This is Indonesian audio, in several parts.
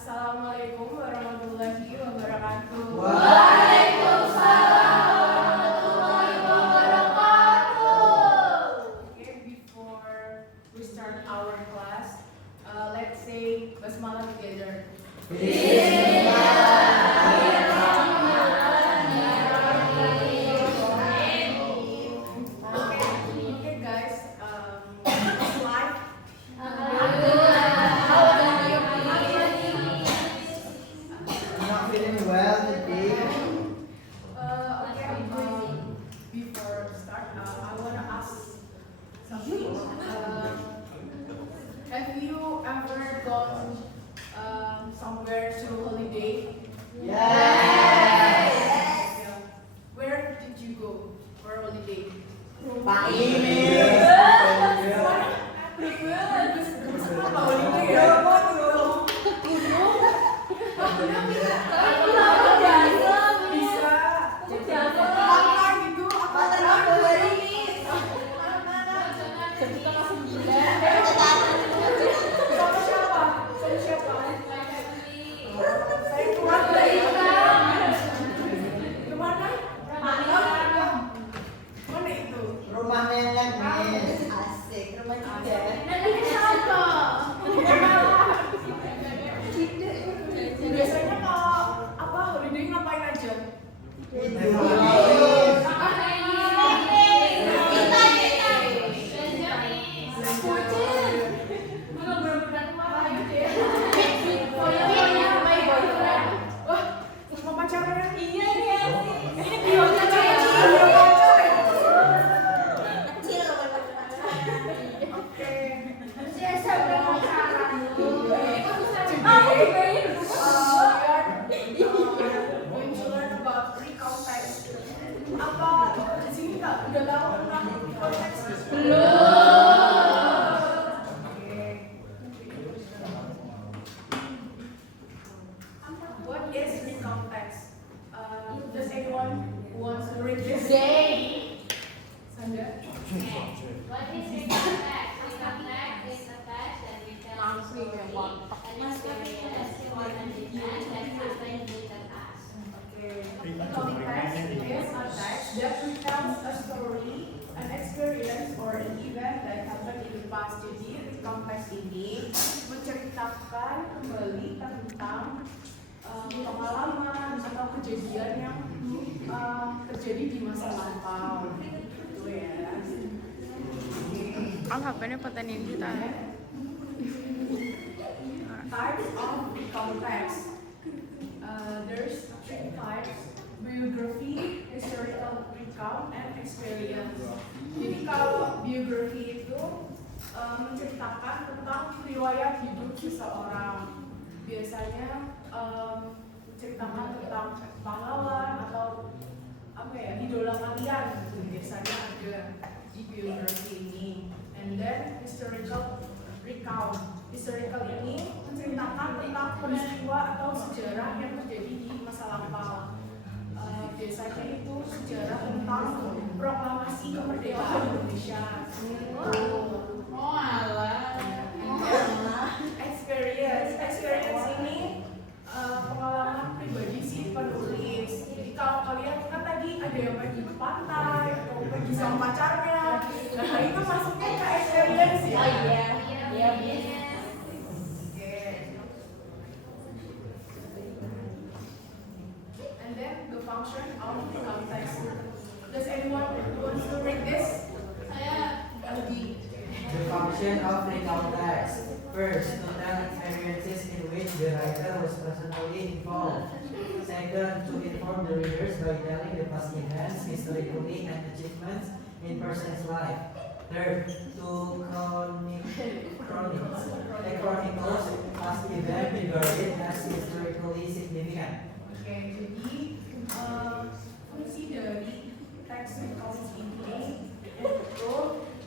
Assalamualaikum warahmatullahi wabarakatuh. Waalaikumsalam warahmatullahi wabarakatuh. Okay, before we start our class, let's say basmalah together. Okay guys, slide. Not feeling well today. Before start, I wanna ask something. Have you ever gone somewhere to holiday? Yes. Yeah. Where did you go for holiday? Pak Ini. Rumah nenek nih. Asik, rumah kita. Biasanya kalau holiday ngapain aja? Wah, mau pacaran ya? Iya. Ini bionya udah tahu tentang konteks? What is recount text? Does anyone want to read this? Sandra? What is recount text? Recount text is a text that retells a story, an experience, or an event that happened in the past. Recount text is a text that recounts a story, an experience, or an event that happened in the past. Jadi recount text ini menceritakan kembali tentang pengalaman atau kejadian yang terjadi di masa lampau. Gitu ya. HP-nya patenin kita ya. Types of recount text. There's three types: biography, historical recount, and experience. Jadi kalau biografi itu menceritakan tentang riwayat hidup seseorang. Biasanya menceritakan tentang pahlawan atau idola kalian gitu. Biasanya ada di biografi ini. And then historical recount. Historical ini menceritakan tentang peristiwa atau sejarah yang terjadi di masa lampau. Biasanya itu sejarah tentang proklamasi kemerdekaan Indonesia. Oh alah. Experience ini pengalaman pribadi si penulis. Jadi kalau kalian kan tadi ada yang pergi ke pantai atau pergi sama pacarnya, nah itu masuknya ke experience ya. Iya. And then the function of the context. Does anyone want to read this? Aldi. The function of recount text. First, to tell experiences in which the writer was personally involved. Second, to inform the readers by telling the past events, historically, and achievements in person's life. Third, to chronicles past event regarded as historically significant. Oke, jadi fungsi dari teks recount ini itu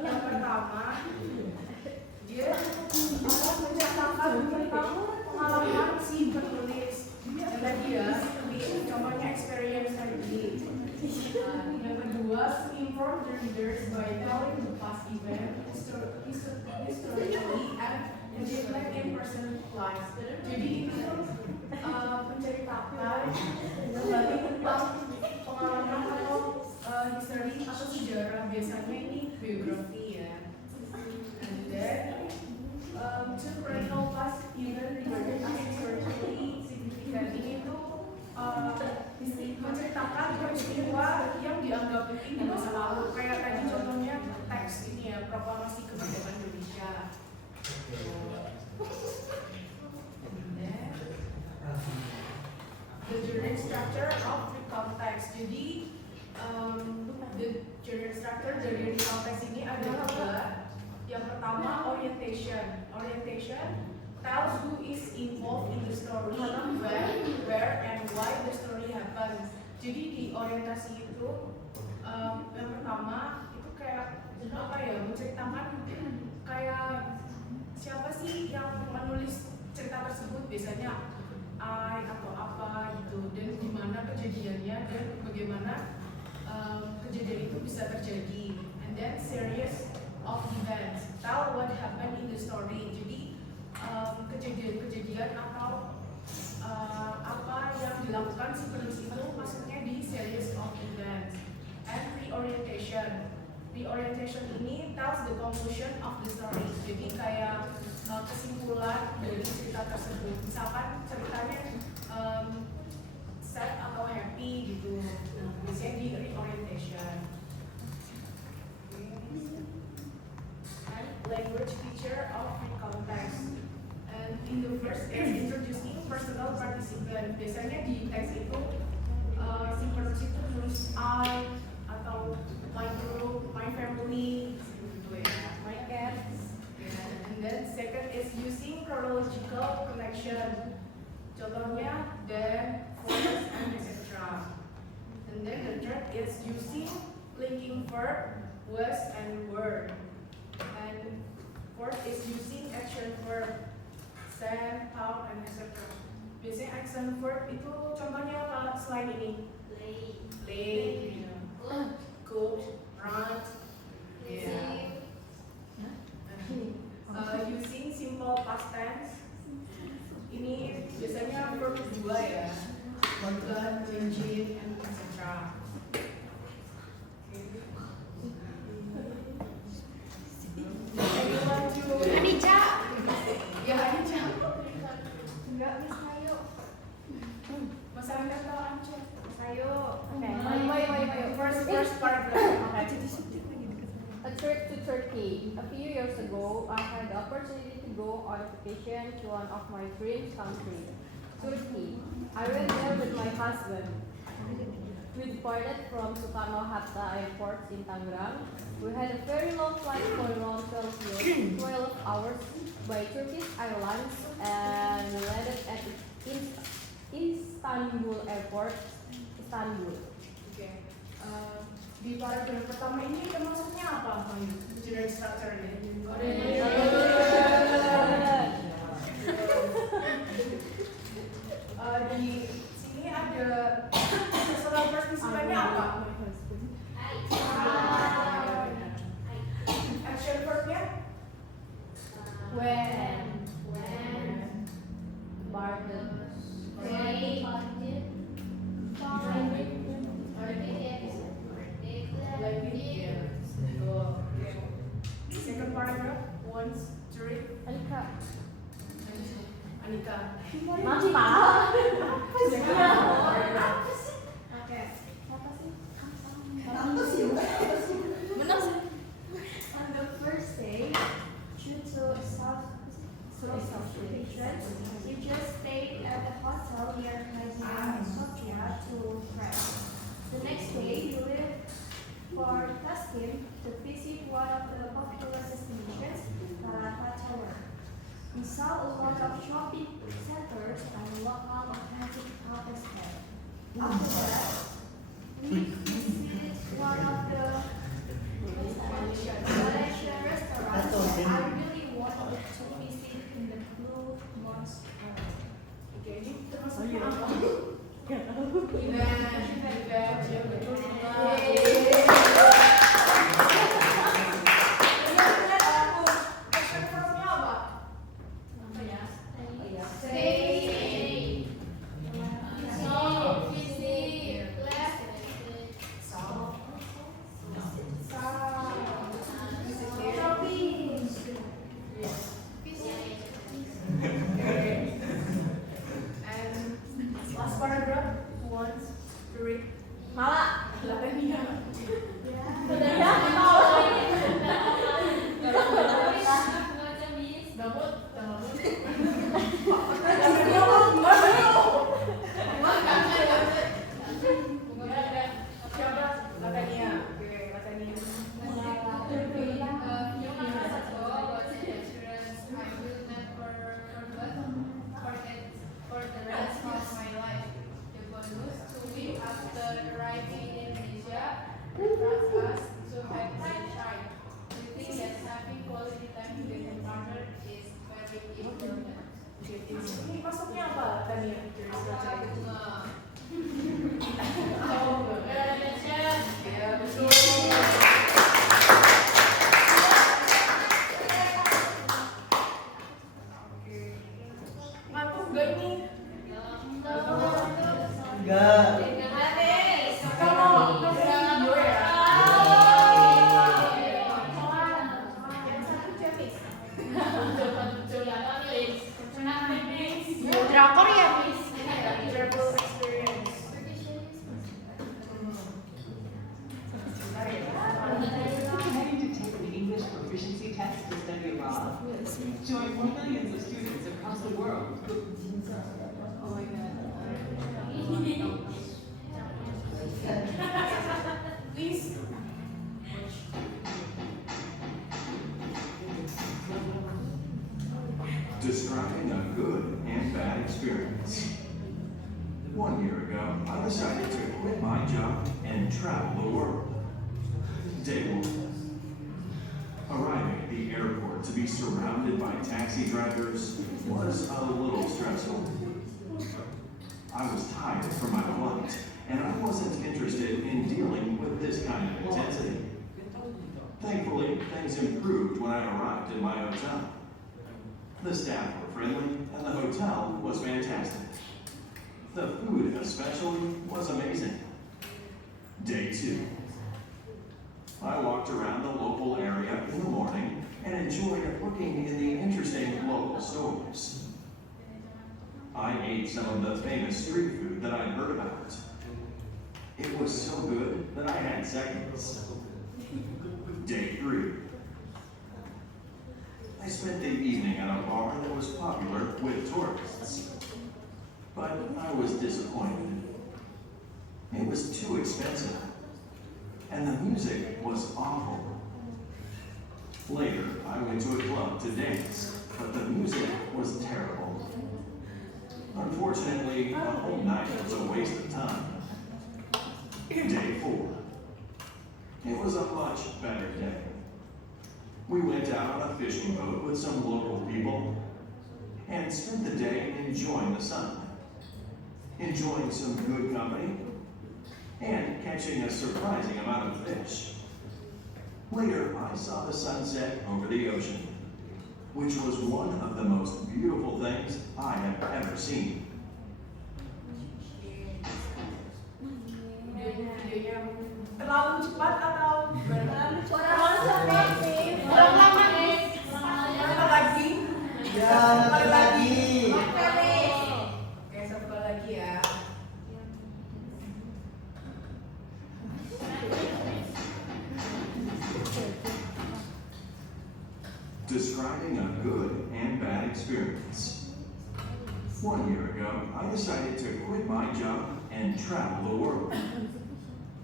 yang pertama dia menceritakan tentang pengalaman si penulis. Yang tadi ya, contohnya experience tadi. Yang kedua, to inform the readers by telling the past event historically and achievement in personal life. Jadi itu menceritakan kembali tentang pengalaman atau history atau sejarah. Biasanya ini biografi ya. And then two chronicles past event regarded as historically significant. Ini tuh menceritakan peristiwa yang dianggap penting di masa lalu. Kayak tadi contohnya teks ini ya, proklamasi kemerdekaan Indonesia. The journal structure of recount text. Jadi the journal structure dari recount text ini ada dua. Yang pertama orientation. Orientation tells who is involved in the story, when, where, and why the story happens. Jadi di orientasi itu yang pertama itu kayak apa ya, menceritakan kayak siapa sih yang menulis cerita tersebut, biasanya I atau apa gitu, dan gimana kejadiannya dan bagaimana kejadian itu bisa terjadi. And then series of events tell what happened in the story. Jadi kejadian-kejadian atau apa yang dilakukan si penulis itu maksudnya di series of events. And reorientation. Reorientation ini tells the conclusion of the story. Jadi kayak kesimpulan dari cerita tersebut. Misalkan ceritanya sad atau happy gitu. Biasanya di reorientation. And language feature of context. And in the first is introducing personal participant. Biasanya di teks itu si penulis itu tulis I atau my group, my family, gitu ya, my cat. And then second is using chronological connection. Contohnya then, first, and etc. And then the third is using linking verb, was, and were. And fourth is using action verb, send, how, and etc. Biasanya action verb itu contohnya apa selain ini? Play, cook, run, yeah. Using simple past tense. Ini biasanya verb dua ya, begun, changing, and etc. Anyone to Anija? Ya Anija. Enggak, Miss Ayo. Mas Anda atau Anca? Ayo. Okay. First paragraph. A trip to Turkey. A few years ago, I had the opportunity to go on vacation to one of my dream countries, Turkey. I went there with my husband. We departed from Soekarno-Hatta Airport in Tangerang. We had a very long flight for around 12 hours by Turkish Airlines and we landed at Istanbul Airport, Istanbul. Okay. Di paragraf pertama ini maksudnya apa? General structure ini. Di sini ada personal participannya apa? Action verbnya? When. Pardon. Second paragraph, once, three, Anika. Anika. Mama. Second paragraph. Oke. On the first day, due to exhaustion, we just stayed at the hotel near Nigeria, Sofia to rest. The next day, we left for Taskim to visit one of the popular destinations, Tarata Tower. We saw a lot of shopping centers and local authentic atmosphere. After that, we visited one of the Malaysian restaurants that I really wanted to visit in the Blue Monster. Oke, ini termasuknya apa? Event, ya betul. Action verbnya apa? Ini masuknya apa tadi? Ya, betul. Ngantuk gak ini? Enggak. Kamu video ya? Yang satu Jamis. Drakor ya, Miss? Travel experience. Planning to take the English proficiency test to study abroad? Join millions of students across the world. Please. Describing a good and bad experience. 1 year ago, I decided to quit my job and travel the world. Day 1. Arriving at the airport to be surrounded by taxi drivers was a little stressful. I was tired from my flight, and I wasn't interested in dealing with this kind of intensity. Thankfully, things improved when I arrived in my hotel. The staff were friendly, and the hotel was fantastic. The food especially was amazing. Day 2. I walked around the local area in the morning and enjoyed looking in the interesting local stores. I ate some of the famous street food that I'd heard about. It was so good that I had seconds. Day 3. I spent the evening at a bar that was popular with tourists. But I was disappointed. It was too expensive. And the music was awful. Later, I went to a club to dance, but the music was terrible. Unfortunately, the whole night was a waste of time. Day 4. It was a much better day. We went out on a fishing boat with some local people and spent the day enjoying the sun, enjoying some good company, and catching a surprising amount of fish. Later, I saw the sunset over the ocean, which was one of the most beautiful things I have ever seen. Videonya terlalu cepat atau Kurang lama nih? Satu lagi. Ya, satu lagi. Oke, satu lagi ya. Describing a good and bad experience. 1 year ago, I decided to quit my job and travel the world.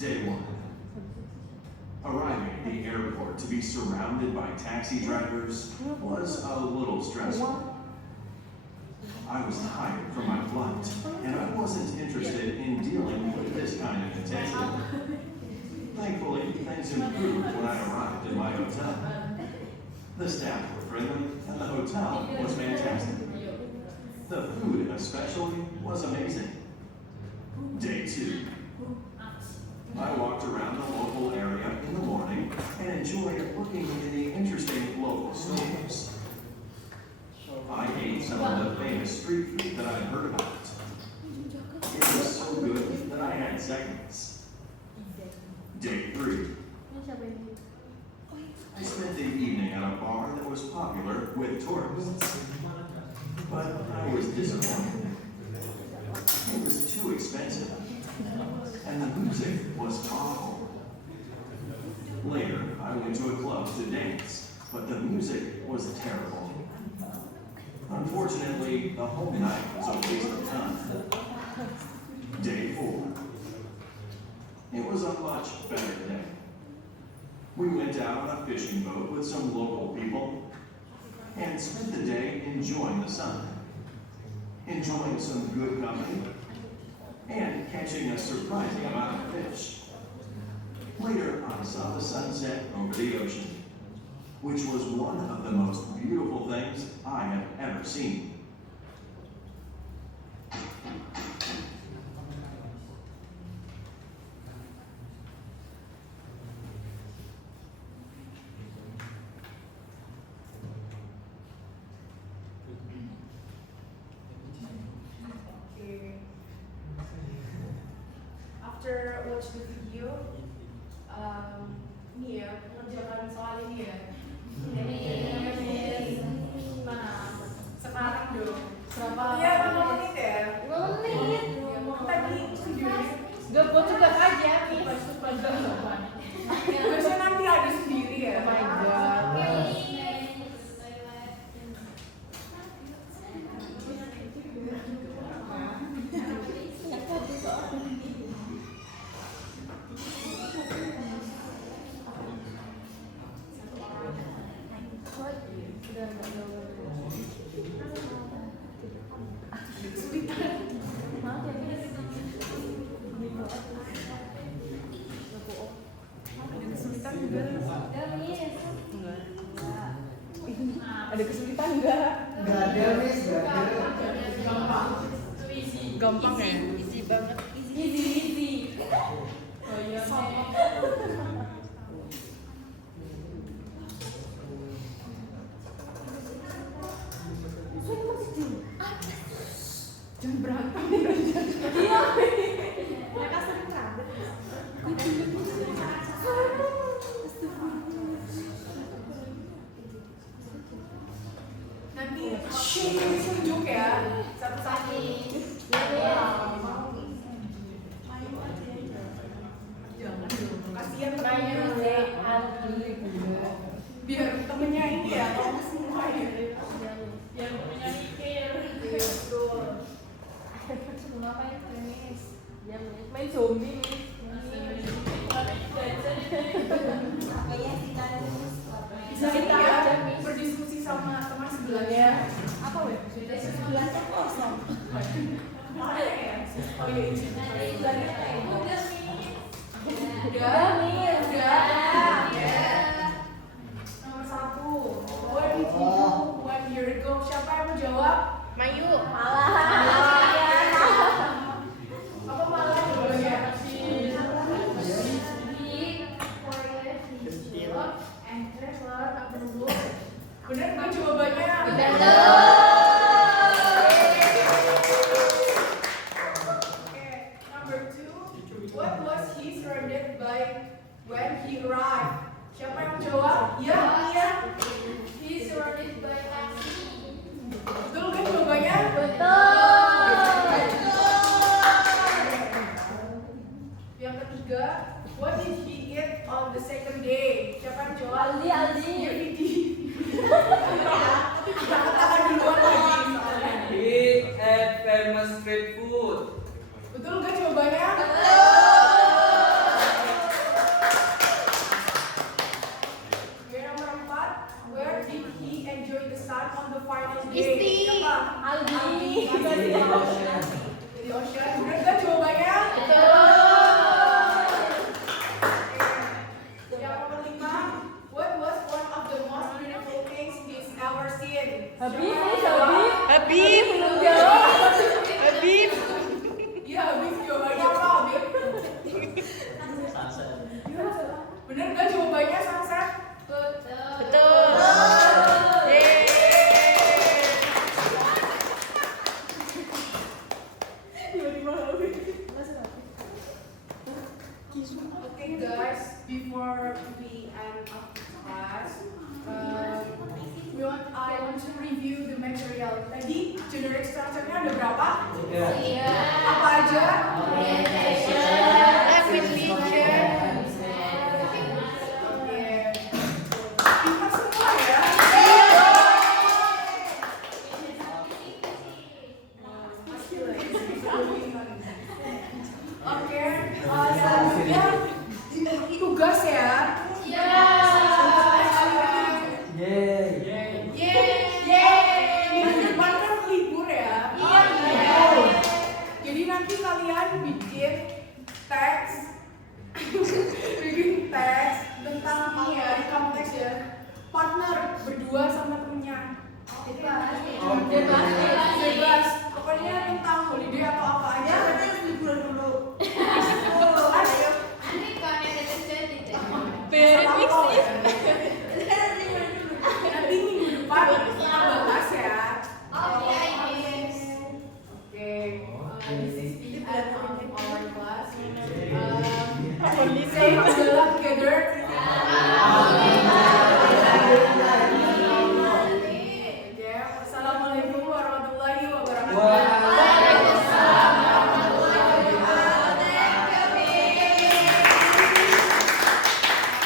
Day 1. Arriving at the airport to be surrounded by taxi drivers was a little stressful. I was tired from my flight, and I wasn't interested in dealing with this kind of intensity. Thankfully, things improved when I arrived in my hotel. The staff were friendly, and the hotel was fantastic. The food especially was amazing. Day 2. I walked around the local area in the morning and enjoyed looking in the interesting local stores. I ate some of the famous street food that I'd heard about. It was so good that I had seconds. Day 3. I spent the evening at a bar that was popular with tourists. But I was disappointed. It was too expensive. And the music was awful. Later, I went to a club to dance, but the music was terrible. Unfortunately, the whole night was a waste of time. Day 4. It was a much better day. We went out on a fishing boat with some local people and spent the day enjoying the sun, enjoying some good company, and catching a surprising amount of fish. Later, I saw the sunset over the ocean, which was one of the most beautiful things I have ever seen. watch the video. Ini ya, mengerjakan soal ini ya. Mana? Sekarang dong. Berapa? Iya, 5 menit ya. 5 menit. Tadi sendiri. Gak buat cepet aja, Miss. Biasanya nanti ada sendiri ya. Oh my God. Ada kesulitan enggak? Gak ada, Miss. Gak ada. Gampang ya? Easy banget. Easy. Oh iya. Jangan berantem. Mereka sering rambut. Nanti tunjuk ya. Satu-satu. Jangan dong. Kasihan temennya. Biar temennya ini ya, tahu semua ya. Yang punya mikir. Betul. Ngapain Miss? Ya, Miss. Main zombie, Miss. Bisa kita ya berdiskusi sama teman sebelahnya. Apa weh? Sebelahnya kosong. Mana ya? Oh iya, ini. Sebelahnya kayak Udah nih. udah. Udah. Ya. Nomor 1. What did you do 1 year ago? Siapa yang mau jawab? Mayu. Apa malah jawabannya? Bener nggak jawabannya? Okay, number 2. What was he surrounded by when he arrived? Siapa yang jawab? Ya, iya. He's surrounded by taxi. Betul kan jawabannya? Yang ketiga, what did he eat on the second day? Siapa yang jawab? Aldi. Katakan duluan lagi. Eat at famous street food. Betul kan jawabannya? Oke, nomor 4. Where did he enjoy the sun on the final day? Isti. Siapa? Aldi. Di ocean. Bener kan jawabannya? Yang nomor 5. What was one of the most beautiful things he's ever seen? Habib. Iya, Habib. Jawabannya apa, Habib? Bener nggak jawabannya, Sunset? Betul. Okay, guys, before we end up the class, I want to review the material. Tadi generic structure-nya ada berapa? Tiga. Apa aja? Pintar semua ya. Oke, selanjutnya tugas ya. Yeay. Minggu depan kan libur ya. Jadi nanti kalian bikin teks tentang ini ya, di konteks ya. Partner berdua sama temennya. Oke.